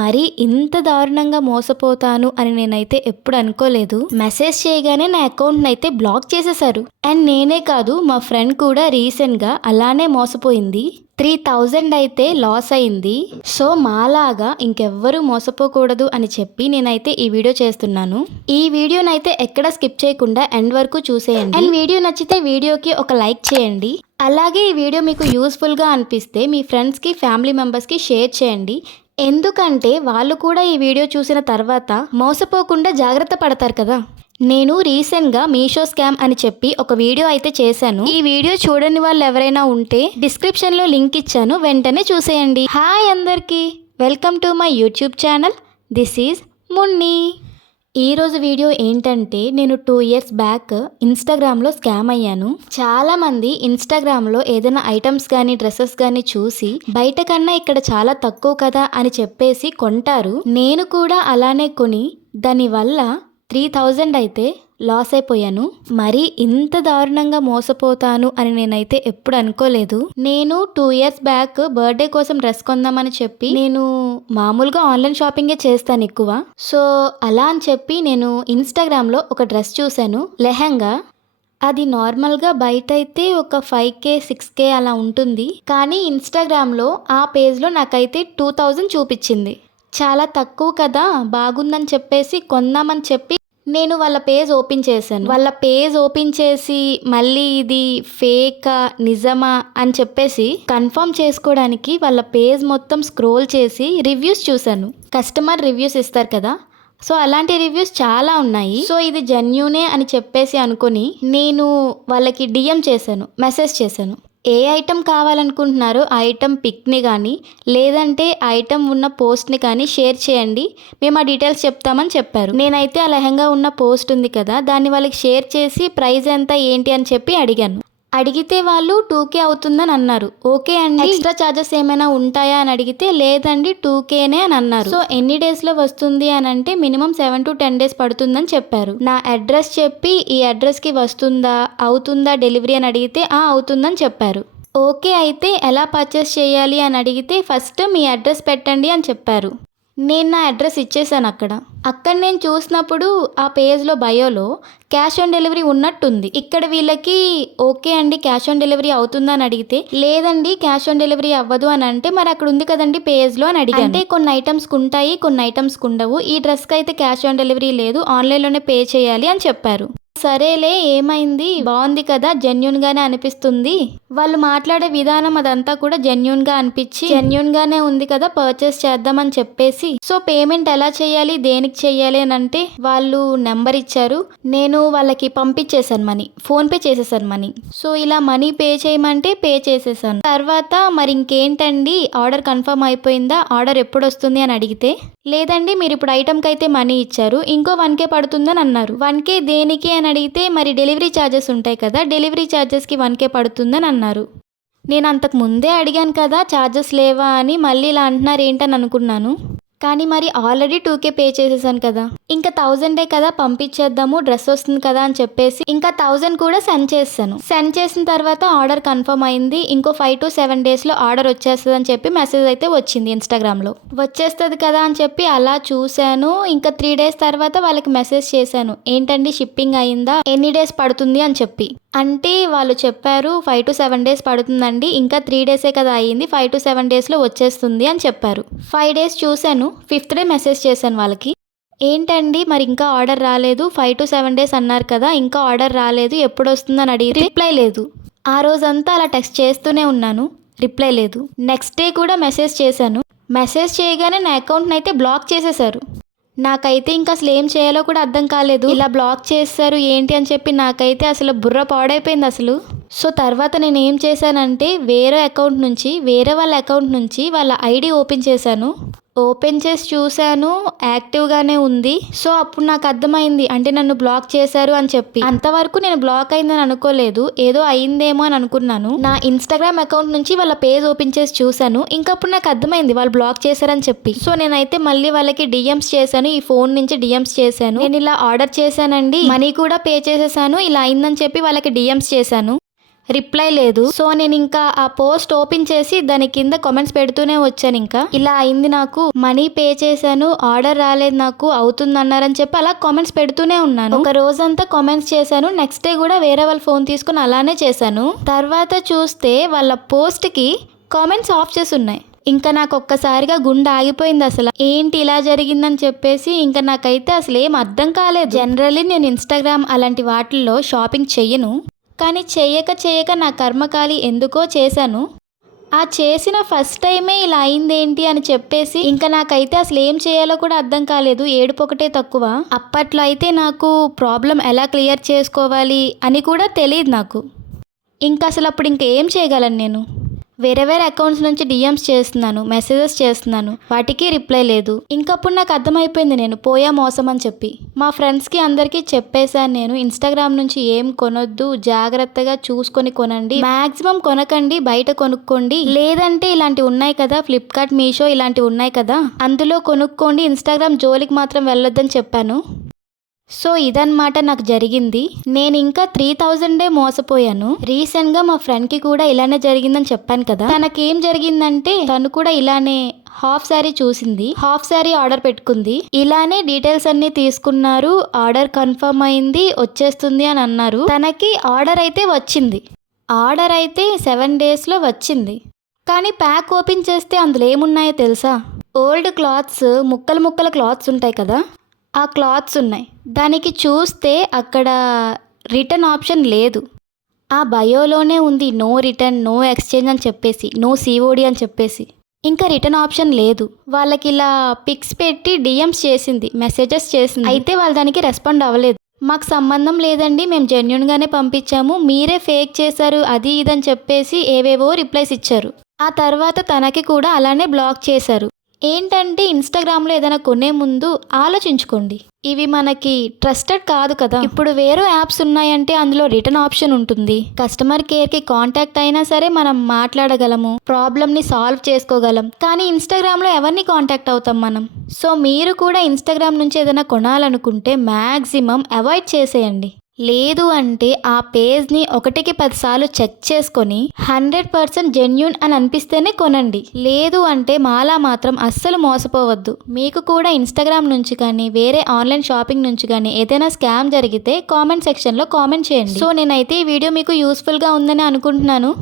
మరి ఇంత దారుణంగా మోసపోతాను అని నేనైతే ఎప్పుడు అనుకోలేదు. మెసేజ్ చేయగానే నా అకౌంట్ని అయితే బ్లాక్ చేసేశారు. అండ్ నేనే కాదు, మా ఫ్రెండ్ కూడా రీసెంట్గా అలానే మోసపోయింది. 3000 అయితే లాస్ అయింది. సో మాలాగా ఇంకెవ్వరూ మోసపోకూడదు అని చెప్పి నేనైతే ఈ వీడియో చేస్తున్నాను. ఈ వీడియోనైతే ఎక్కడ స్కిప్ చేయకుండా ఎండ్ వరకు చూసేయండి. అండ్ వీడియో నచ్చితే వీడియోకి ఒక లైక్ చేయండి. అలాగే ఈ వీడియో మీకు యూస్ఫుల్గా అనిపిస్తే మీ ఫ్రెండ్స్కి, ఫ్యామిలీ మెంబర్స్కి షేర్ చేయండి. ఎందుకంటే వాళ్ళు కూడా ఈ వీడియో చూసిన తర్వాత మోసపోకుండా జాగ్రత్త పడతారు కదా. నేను రీసెంట్గా మీషో స్కామ్ అని చెప్పి ఒక వీడియో అయితే చేశాను. ఈ వీడియో చూడని వాళ్ళు ఎవరైనా ఉంటే డిస్క్రిప్షన్లో లింక్ ఇచ్చాను, వెంటనే చూసేయండి. హాయ్ అందరికీ, welcome to my YouTube channel. This is Munni. ఈరోజు వీడియో ఏంటంటే, నేను 2 years బ్యాక్ ఇన్స్టాగ్రామ్లో స్కామ్ అయ్యాను. చాలామంది ఇన్స్టాగ్రామ్లో ఏదైనా ఐటమ్స్ కానీ డ్రెస్సెస్ కానీ చూసి బయట కన్నా ఇక్కడ చాలా తక్కువ కదా అని చెప్పేసి కొంటారు. నేను కూడా అలానే కొని దానివల్ల 3000 అయితే లాస్ అయిపోయాను. మరి ఇంత దారుణంగా మోసపోతాను అని నేనైతే ఎప్పుడు అనుకోలేదు. నేను 2 years బ్యాక్ బర్త్డే కోసం డ్రెస్ కొందామని చెప్పి, నేను మామూలుగా ఆన్లైన్ షాపింగే చేస్తాను ఎక్కువ. సో అలా అని చెప్పి నేను ఇన్స్టాగ్రామ్లో ఒక డ్రెస్ చూశాను, లెహంగా. అది నార్మల్గా బయట అయితే ఒక 5K 6K అలా ఉంటుంది. కానీ ఇన్స్టాగ్రామ్లో ఆ పేజ్లో నాకైతే 2000 చూపించింది. చాలా తక్కువ కదా, బాగుందని చెప్పేసి కొందామని చెప్పి నేను వాళ్ళ పేజ్ ఓపెన్ చేశాను. వాళ్ళ పేజ్ ఓపెన్ చేసి మళ్ళీ ఇది ఫేకా నిజమా అని చెప్పేసి కన్ఫర్మ్ చేసుకోవడానికి వాళ్ళ పేజ్ మొత్తం స్క్రోల్ చేసి రివ్యూస్ చూశాను. కస్టమర్ రివ్యూస్ ఇస్తారు కదా, సో అలాంటి రివ్యూస్ చాలా ఉన్నాయి. సో ఇది జెన్యూనే అని చెప్పేసి అనుకొని నేను వాళ్ళకి డిఎం చేశాను, మెసేజ్ చేశాను. ఏ ఐటెం కావాలనుకుంటున్నారో ఆ ఐటెం పిక్ని కానీ లేదంటే ఐటెం ఉన్న పోస్ట్ని కానీ షేర్ చేయండి, మేము ఆ డీటెయిల్స్ చెప్తామని చెప్పారు. నేనైతే ఆ లెహంగా ఉన్న పోస్ట్ ఉంది కదా, దాన్ని వాళ్ళకి షేర్ చేసి ప్రైస్ ఎంత ఏంటి అని చెప్పి అడిగాను. అడిగితే వాళ్ళు 2K అవుతుందని అన్నారు. ఓకే అండి, ఎక్స్ట్రా ఛార్జెస్ ఏమైనా ఉంటాయా అని అడిగితే లేదండి 2Kనే అని అన్నారు. సో ఎన్ని డేస్లో వస్తుంది అని అంటే మినిమం 7 to 10 days పడుతుందని చెప్పారు. నా అడ్రస్ చెప్పి ఈ అడ్రస్కి వస్తుందా, అవుతుందా డెలివరీ అని అడిగితే అవుతుందని చెప్పారు. ఓకే, అయితే ఎలా పర్చేస్ చేయాలి అని అడిగితే ఫస్ట్ మీ అడ్రస్ పెట్టండి అని చెప్పారు. నేను నా అడ్రస్ ఇచ్చేసాను. అక్కడ నేను చూసినప్పుడు ఆ పేజ్లో బయోలో క్యాష్ ఆన్ డెలివరీ ఉన్నట్టుంది. ఇక్కడ వీళ్ళకి ఓకే అండి క్యాష్ ఆన్ డెలివరీ అవుతుందా అని అడిగితే లేదండి క్యాష్ ఆన్ డెలివరీ అవ్వదు అని అంటే, మరి అక్కడ ఉంది కదండి పేజ్లో అని అడిగాను. అంటే కొన్ని ఐటమ్స్కి ఉంటాయి, కొన్ని ఐటమ్స్కి ఉండవు. ఈ డ్రెస్కి అయితే క్యాష్ ఆన్ డెలివరీ లేదు, ఆన్లైన్లోనే పే చేయాలి అని చెప్పారు. సరేలే ఏమైంది, బాగుంది కదా, జెన్యూన్గానే అనిపిస్తుంది. వాళ్ళు మాట్లాడే విధానం అదంతా కూడా జెన్యూన్గా అనిపించి జెన్యూన్గానే ఉంది కదా, పర్చేస్ చేద్దామని చెప్పేసి సో పేమెంట్ ఎలా చేయాలి, దేనికి చేయాలి అని అంటే వాళ్ళు నెంబర్ ఇచ్చారు. నేను వాళ్ళకి పంపించేశాను మనీ, ఫోన్పే చేసేసాను మనీ. సో ఇలా మనీ పే చేయమంటే పే చేసేసాను. తర్వాత మరి ఇంకేంటండి, ఆర్డర్ కన్ఫర్మ్ అయిపోయిందా, ఆర్డర్ ఎప్పుడు వస్తుంది అని అడిగితే లేదండి మీరు ఇప్పుడు ఐటమ్కి అయితే మనీ ఇచ్చారు, ఇంకో 1K పడుతుందని అన్నారు. 1K దేనికి అని అడిగితే మరి డెలివరీ ఛార్జెస్ ఉంటాయి కదా, డెలివరీ ఛార్జెస్కి 1K పడుతుందని అన్నారు. నేను అంతకు ముందే అడిగాను కదా ఛార్జెస్ లేవా అని, మళ్ళీ ఇలా అంటున్నారు ఏంటని అనుకున్నాను. కానీ మరి ఆల్రెడీ 2K పే చేసేసాను కదా, ఇంకా 1000 కదా పంపించేద్దాము, డ్రెస్ వస్తుంది కదా అని చెప్పేసి ఇంకా 1000 కూడా సెండ్ చేశాను. సెండ్ చేసిన తర్వాత ఆర్డర్ కన్ఫర్మ్ అయింది. ఇంకో 5 to 7 daysలో ఆర్డర్ వచ్చేస్తుంది అని చెప్పి మెసేజ్ అయితే వచ్చింది ఇన్స్టాగ్రామ్లో. వచ్చేస్తుంది కదా అని చెప్పి అలా చూశాను. ఇంకా 3 days తర్వాత వాళ్ళకి మెసేజ్ చేశాను, ఏంటండి షిప్పింగ్ అయిందా, ఎన్ని డేస్ పడుతుంది అని చెప్పి. అంటే వాళ్ళు చెప్పారు 5 to 7 days పడుతుందండి, ఇంకా 3 daysే కదా అయ్యింది, 5 to 7 daysలో వచ్చేస్తుంది అని చెప్పారు. 5 days చూశాను, 5th day మెసేజ్ చేశాను వాళ్ళకి. ఏంటండి మరి ఇంకా ఆర్డర్ రాలేదు, 5 to 7 days అన్నారు కదా, ఇంకా ఆర్డర్ రాలేదు, ఎప్పుడు వస్తుందని అడిగి రిప్లై లేదు. ఆ రోజంతా అలా టెక్స్ట్ చేస్తూనే ఉన్నాను, రిప్లై లేదు. నెక్స్ట్ డే కూడా మెసేజ్ చేశాను. మెసేజ్ చేయగానే నా అకౌంట్ని అయితే బ్లాక్ చేసేశారు. నాకైతే ఇంకా అసలు ఏం చేయాలో కూడా అర్థం కాలేదు. ఇలా బ్లాక్ చేస్తారు ఏంటి అని చెప్పి నాకైతే అసలు బుర్ర పాడైపోయింది అసలు. సో తర్వాత నేను ఏం చేశానంటే వేరే అకౌంట్ నుంచి, వేరే వాళ్ళ అకౌంట్ నుంచి వాళ్ళ ఐడి ఓపెన్ చేశాను. ఓపెన్ చేసి చూశాను, యాక్టివ్గానే ఉంది. సో అప్పుడు నాకు అర్థమైంది, అంటే నన్ను బ్లాక్ చేశారు అని చెప్పి. అంతవరకు నేను బ్లాక్ అయిందని అనుకోలేదు, ఏదో అయిందేమో అని అనుకున్నాను. నా ఇన్స్టాగ్రామ్ అకౌంట్ నుంచి వాళ్ళ పేజ్ ఓపెన్ చేసి చూశాను, ఇంకప్పుడు నాకు అర్థమైంది వాళ్ళు బ్లాక్ చేశారని చెప్పి. సో నేనైతే మళ్ళీ వాళ్ళకి డిఎమ్స్ చేశాను, ఈ ఫోన్ నుంచి డిఎమ్స్ చేశాను. నేను ఇలా ఆర్డర్ చేశానండి, మనీ కూడా పే చేసేసాను, ఇలా అయిందని చెప్పి వాళ్ళకి డిఎమ్స్ చేశాను. రిప్లై లేదు. సో నేను ఇంకా ఆ పోస్ట్ ఓపెన్ చేసి దాని కింద కామెంట్స్ పెడుతూనే వచ్చాను. ఇంకా ఇలా అయింది, నాకు మనీ పే చేశాను, ఆర్డర్ రాలేదు, నాకు అవుతుంది అన్నారని చెప్పి అలా కామెంట్స్ పెడుతూనే ఉన్నాను. ఒక రోజంతా కామెంట్స్ చేశాను. నెక్స్ట్ డే కూడా వేరే వాళ్ళ ఫోన్ తీసుకుని అలానే చేశాను. తర్వాత చూస్తే వాళ్ళ పోస్ట్ కి కామెంట్స్ ఆఫ్ చేసి ఉన్నాయి. ఇంకా నాకు ఒక్కసారిగా గుండె ఆగిపోయింది. అసలు ఏంటి ఇలా జరిగిందని చెప్పేసి ఇంకా నాకైతే అసలు ఏం అర్థం కాలేదు. జనరల్లీ నేను ఇన్స్టాగ్రామ్ అలాంటి వాటిల్లో షాపింగ్ చెయ్యను, కానీ చేయక నా కర్మకాలి ఎందుకో చేశాను. ఆ చేసిన ఫస్ట్ టైమే ఇలా అయిందేంటి అని చెప్పేసి ఇంకా నాకైతే అసలు ఏం చేయాలో కూడా అర్థం కాలేదు. ఏడుపు ఒకటే తక్కువ. అప్పట్లో అయితే నాకు ప్రాబ్లం ఎలా క్లియర్ చేసుకోవాలి అని కూడా తెలియదు నాకు. ఇంకా అసలు అప్పుడు ఇంకా ఏం చేయగలను నేను? వేరే అకౌంట్స్ నుంచి డిఎమ్స్ చేస్తున్నాను, మెసేజెస్ చేస్తున్నాను, వాటికి రిప్లై లేదు. ఇంకప్పుడు నాకు అర్థమైపోయింది నేను పోయా మోసం అని చెప్పి. మా ఫ్రెండ్స్కి అందరికీ చెప్పేశాను నేను, ఇన్స్టాగ్రామ్ నుంచి ఏం కొనొద్దు, జాగ్రత్తగా చూసుకొని కొనండి, మ్యాక్సిమం కొనకండి, బయట కొనుక్కోండి, లేదంటే ఇలాంటివి ఉన్నాయి కదా ఫ్లిప్కార్ట్, మీషో ఇలాంటివి ఉన్నాయి కదా అందులో కొనుక్కోండి, ఇన్స్టాగ్రామ్ జోలికి మాత్రం వెళ్ళొద్దని చెప్పాను. సో ఇదన్నమాట నాకు జరిగింది. నేను ఇంకా 3000 మోసపోయాను. రీసెంట్ గా మా ఫ్రెండ్ కి కూడా ఇలానే జరిగిందని చెప్పాను కదా. తనకేం జరిగిందంటే తను కూడా ఇలానే హాఫ్ శారీ చూసింది, హాఫ్ శారీ ఆర్డర్ పెట్టుకుంది. ఇలానే డీటెయిల్స్ అన్ని తీసుకున్నారు, ఆర్డర్ కన్ఫర్మ్ అయింది, వచ్చేస్తుంది అని అన్నారు. తనకి ఆర్డర్ అయితే వచ్చింది. ఆర్డర్ అయితే 7 daysలో వచ్చింది. కానీ ప్యాక్ ఓపెన్ చేస్తే అందులో ఏమున్నాయో తెలుసా? ఓల్డ్ క్లాత్స్, ముక్కలు క్లాత్స్ ఉంటాయి కదా, ఆ క్లాత్స్ ఉన్నాయి. దానికి చూస్తే అక్కడ రిటర్న్ ఆప్షన్ లేదు. ఆ బయోలోనే ఉంది నో రిటర్న్, నో ఎక్స్చేంజ్ అని చెప్పేసి, నో సిఓడి అని చెప్పేసి. ఇంకా రిటర్న్ ఆప్షన్ లేదు. వాళ్ళకి ఇలా పిక్స్ పెట్టి డిఎమ్స్ చేసింది, మెసేజెస్ చేసింది. అయితే వాళ్ళు దానికి రెస్పాండ్ అవ్వలేదు. మాకు సంబంధం లేదండి, మేము జెన్యున్గానే పంపించాము, మీరే ఫేక్ చేశారు, అది ఇదని చెప్పేసి ఏవేవో రిప్లైస్ ఇచ్చారు. ఆ తర్వాత తనకి కూడా అలానే బ్లాక్ చేశారు. ఏంటంటే ఇన్స్టాగ్రామ్లో ఏదైనా కొనే ముందు ఆలోచించుకోండి, ఇవి మనకి ట్రస్టెడ్ కాదు కదా. ఇప్పుడు వేరే యాప్స్ ఉన్నాయంటే అందులో రిటర్న్ ఆప్షన్ ఉంటుంది, కస్టమర్ కేర్కి కాంటాక్ట్ అయినా సరే మనం మాట్లాడగలము, ప్రాబ్లమ్ని సాల్వ్ చేసుకోగలం. కానీ ఇన్స్టాగ్రామ్లో ఎవరిని కాంటాక్ట్ అవుతాం మనం? సో మీరు కూడా ఇన్స్టాగ్రామ్ నుంచి ఏదైనా కొనాలనుకుంటే మ్యాక్సిమం అవాయిడ్ చేసేయండి. లేదు అంటే ఆ పేజ్ని 1కి 10 సార్లు చెక్ చేసుకొని 100% జెన్యూన్ అని అనిపిస్తేనే కొనండి. లేదు అంటే మాలా మాత్రం అస్సలు మోసపోవద్దు. మీకు కూడా ఇన్స్టాగ్రామ్ నుంచి కానీ వేరే ఆన్లైన్ షాపింగ్ నుంచి కానీ ఏదైనా స్కామ్ జరిగితే కామెంట్ సెక్షన్లో కామెంట్ చేయండి. సో నేనైతే ఈ వీడియో మీకు యూస్ఫుల్గా ఉందని అనుకుంటున్నాను.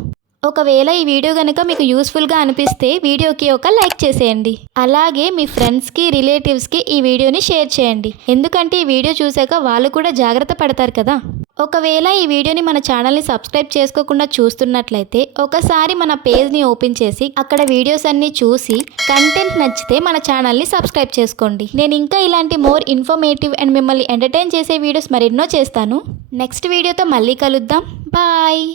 ఒకవేళ ఈ వీడియో కనుక మీకు యూస్ఫుల్గా అనిపిస్తే వీడియోకి ఒక లైక్ చేసేయండి. అలాగే మీ ఫ్రెండ్స్కి, రిలేటివ్స్కి ఈ వీడియోని షేర్ చేయండి. ఎందుకంటే ఈ వీడియో చూశాక వాళ్ళు కూడా జాగ్రత్త పడతారు కదా. ఒకవేళ ఈ వీడియోని మన ఛానల్ని సబ్స్క్రైబ్ చేసుకోకుండా చూస్తున్నట్లయితే ఒకసారి మన పేజ్ని ఓపెన్ చేసి అక్కడ వీడియోస్ అన్నీ చూసి కంటెంట్ నచ్చితే మన ఛానల్ని సబ్స్క్రైబ్ చేసుకోండి. నేను ఇంకా ఇలాంటి మోర్ ఇన్ఫర్మేటివ్ అండ్ మిమ్మల్ని ఎంటర్టైన్ చేసే వీడియోస్ మరెన్నో చేస్తాను. నెక్స్ట్ వీడియోతో మళ్ళీ కలుద్దాం. బాయ్.